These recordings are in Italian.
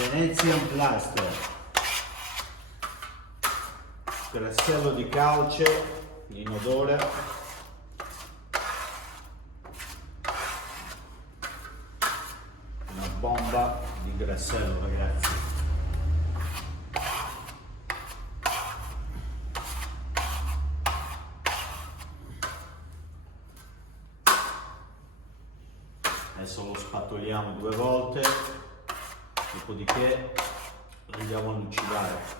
Venezian Plaster, grassello di calce in odore, una bomba di grassello, ragazzi. Adesso lo spatoliamo 2 volte, dopodiché andiamo a lucidare.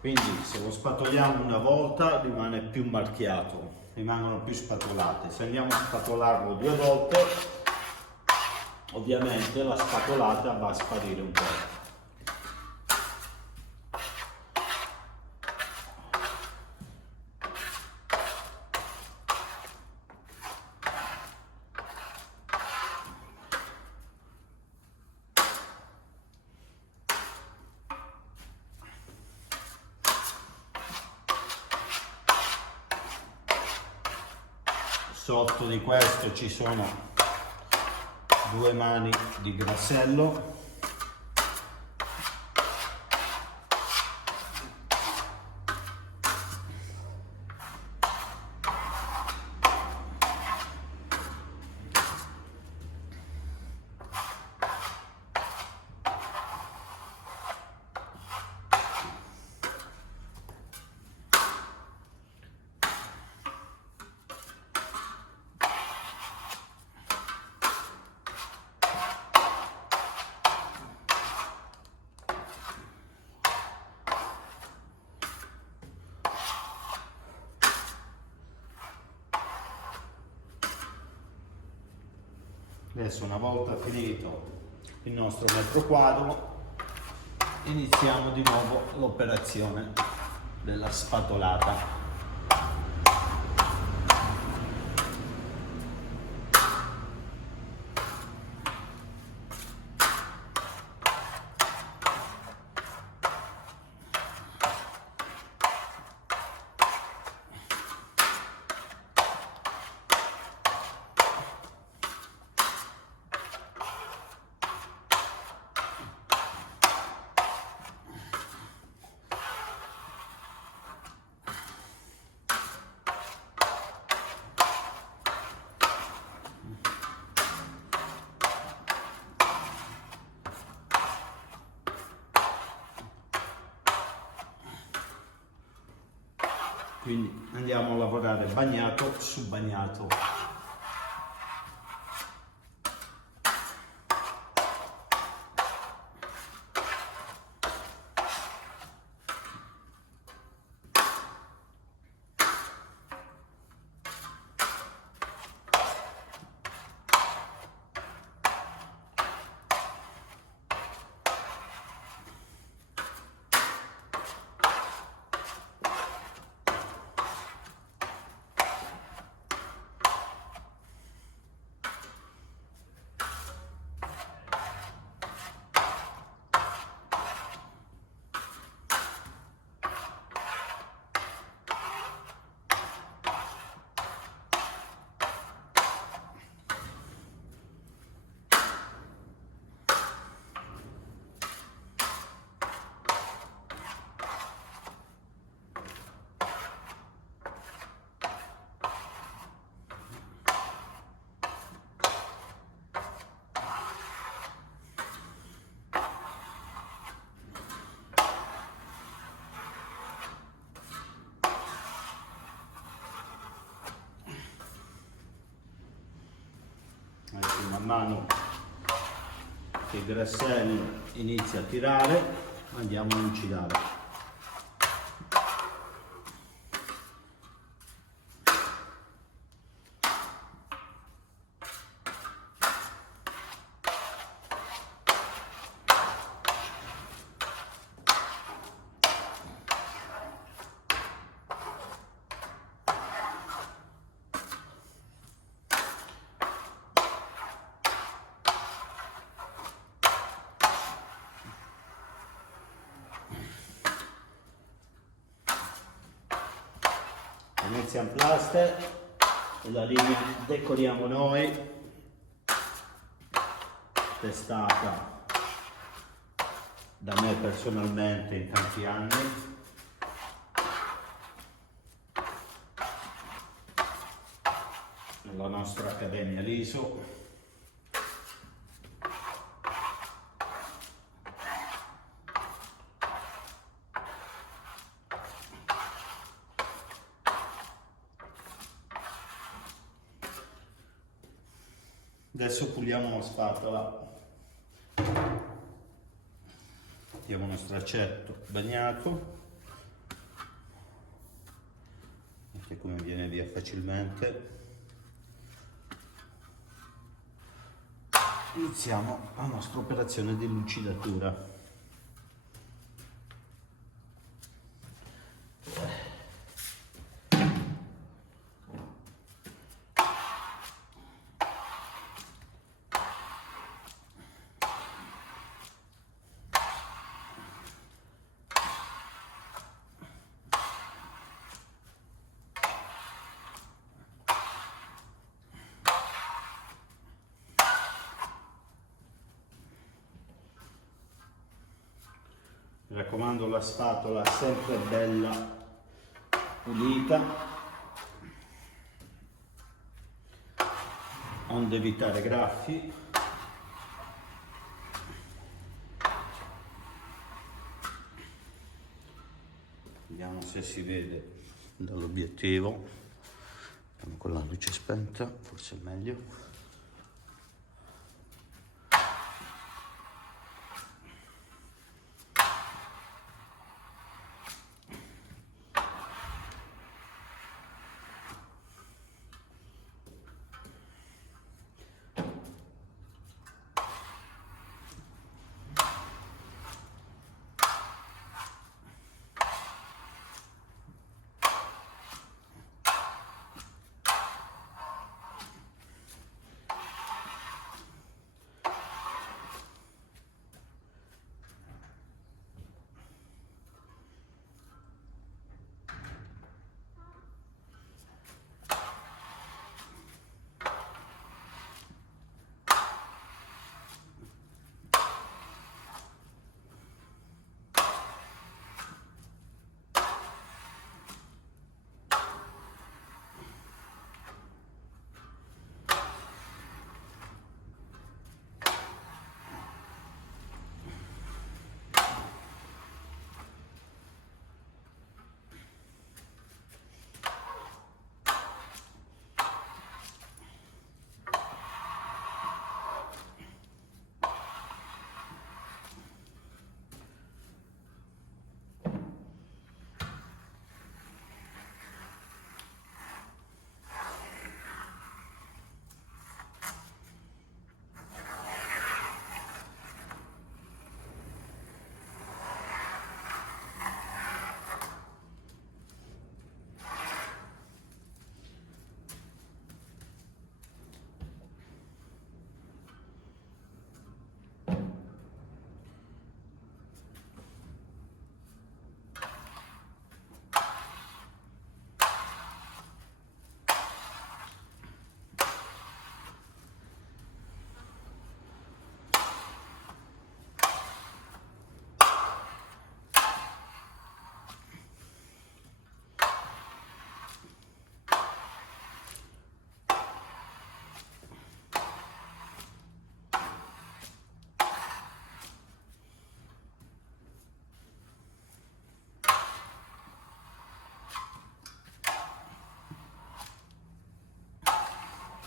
Quindi se lo spatoliamo una volta rimane più marchiato, rimangono più spatolate. Se andiamo a spatolarlo 2 volte, ovviamente la spatolata va a sparire un po'. Sotto di questo ci sono 2 mani di grassello, Adesso, una volta finito il nostro metro quadro, iniziamo di nuovo l'operazione della spatolata. Quindi andiamo a lavorare bagnato su bagnato. Man mano che il grassello inizia a tirare, andiamo a lucidare. Venezian Plaster, e la linea decoriamo noi, testata da me personalmente in tanti anni. Nella nostra Accademia Liso. Adesso puliamo la spatola, mettiamo uno stracetto bagnato, vedete come viene via facilmente. Iniziamo la nostra operazione di lucidatura. Mi raccomando, la spatola sempre bella pulita, onde evitare graffi. Vediamo se si vede dall'obiettivo. Andiamo con la luce spenta, forse è meglio.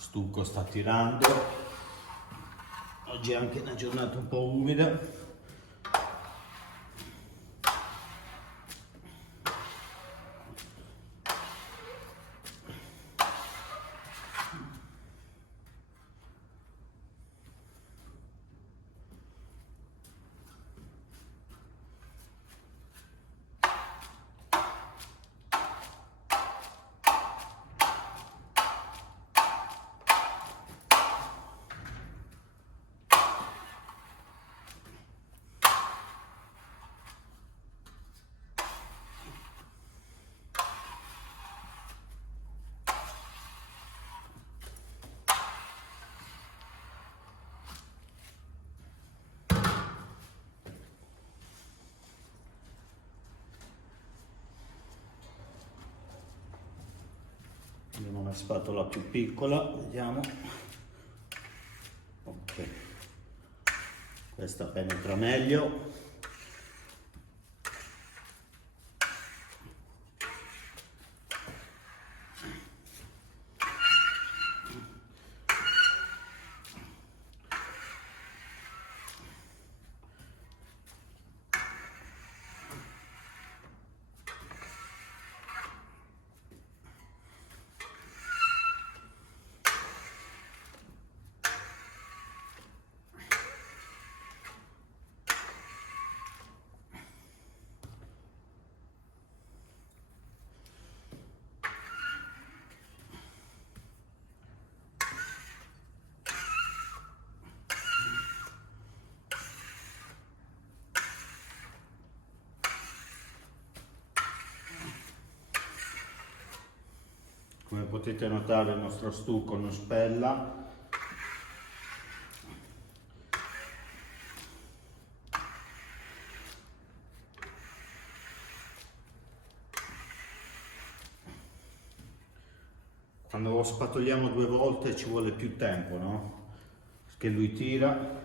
Stucco sta tirando, oggi è anche una giornata un po' umida. Abbiamo una spatola più piccola, vediamo. Ok, questa penetra meglio. Come potete notare il nostro stucco non spella. Quando lo spatoliamo 2 volte ci vuole più tempo, no? Perché lui tira.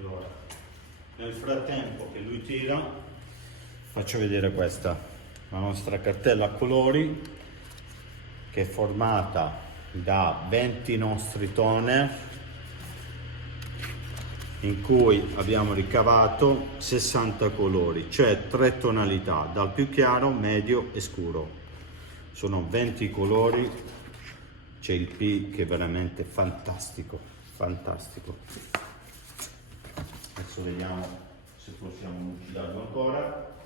Allora, nel frattempo che lui tira, faccio vedere questa, la nostra cartella a colori, che è formata da 20 nostri toner, in cui abbiamo ricavato 60 colori, cioè 3 tonalità, dal più chiaro, medio e scuro. Sono 20 colori, c'è il P che è veramente fantastico, fantastico. Adesso vediamo se possiamo lucidarlo ancora.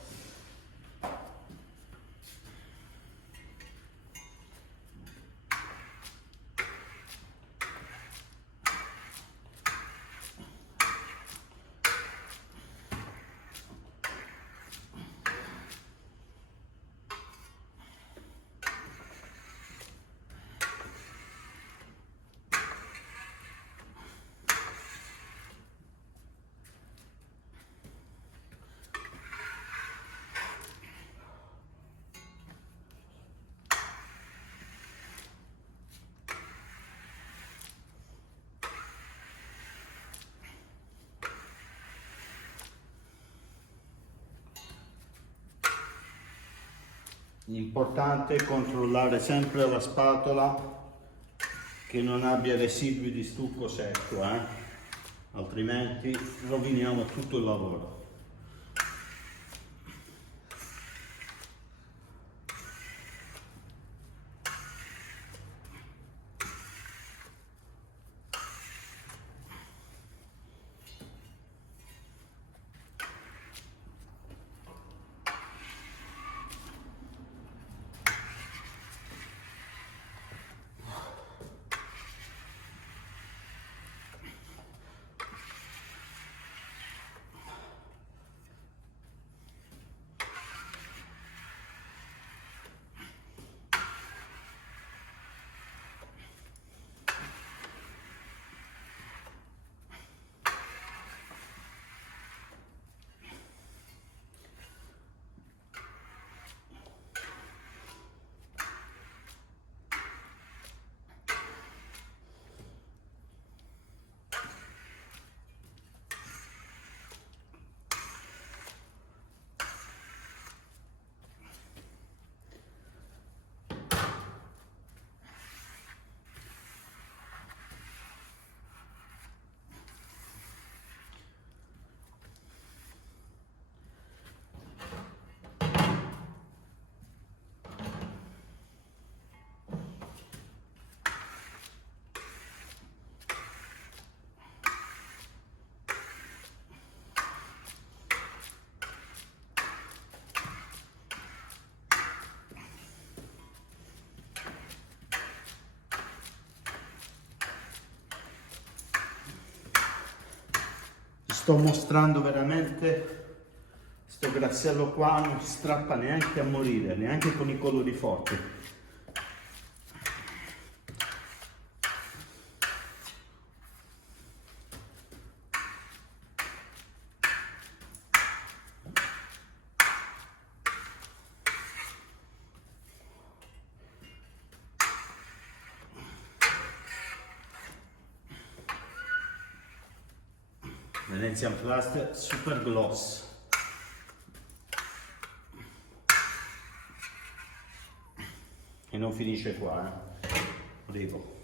L'importante è controllare sempre la spatola che non abbia residui di stucco secco, altrimenti roviniamo tutto il lavoro. sto mostrando veramente, sto graziello qua non strappa neanche a morire, neanche con i colori forti. Venetian Plaster Super Gloss. E non finisce qua, arrivo.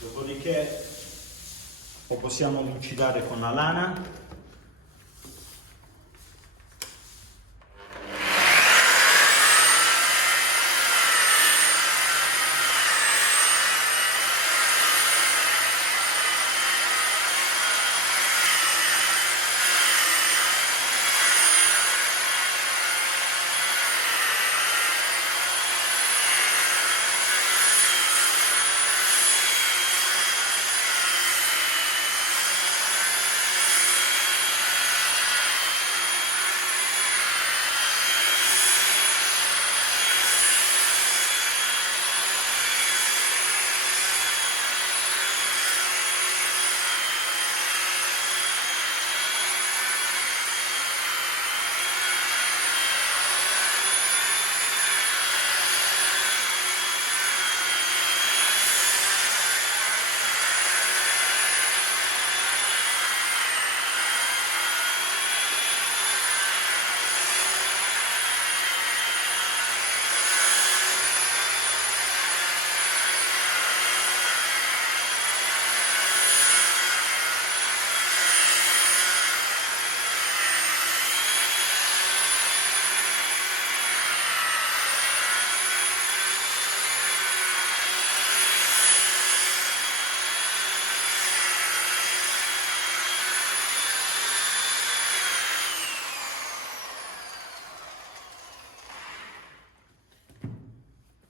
Dopodiché lo possiamo lucidare con la lana.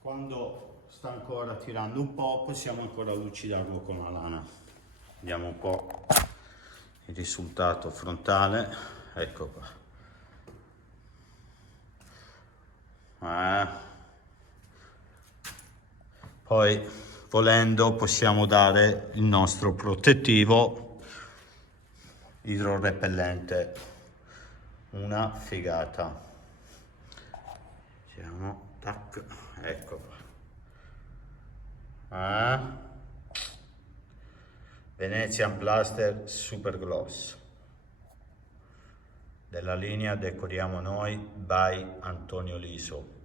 Quando sta ancora tirando un po', possiamo ancora lucidarlo con la lana. Vediamo un po' il risultato frontale. Ecco qua. Poi, volendo, possiamo dare il nostro protettivo idrorepellente. Una figata. Vediamo. Tac, ecco qua. Venetian Plaster Super Gloss della linea Decoriamo Noi by Antonio Liso.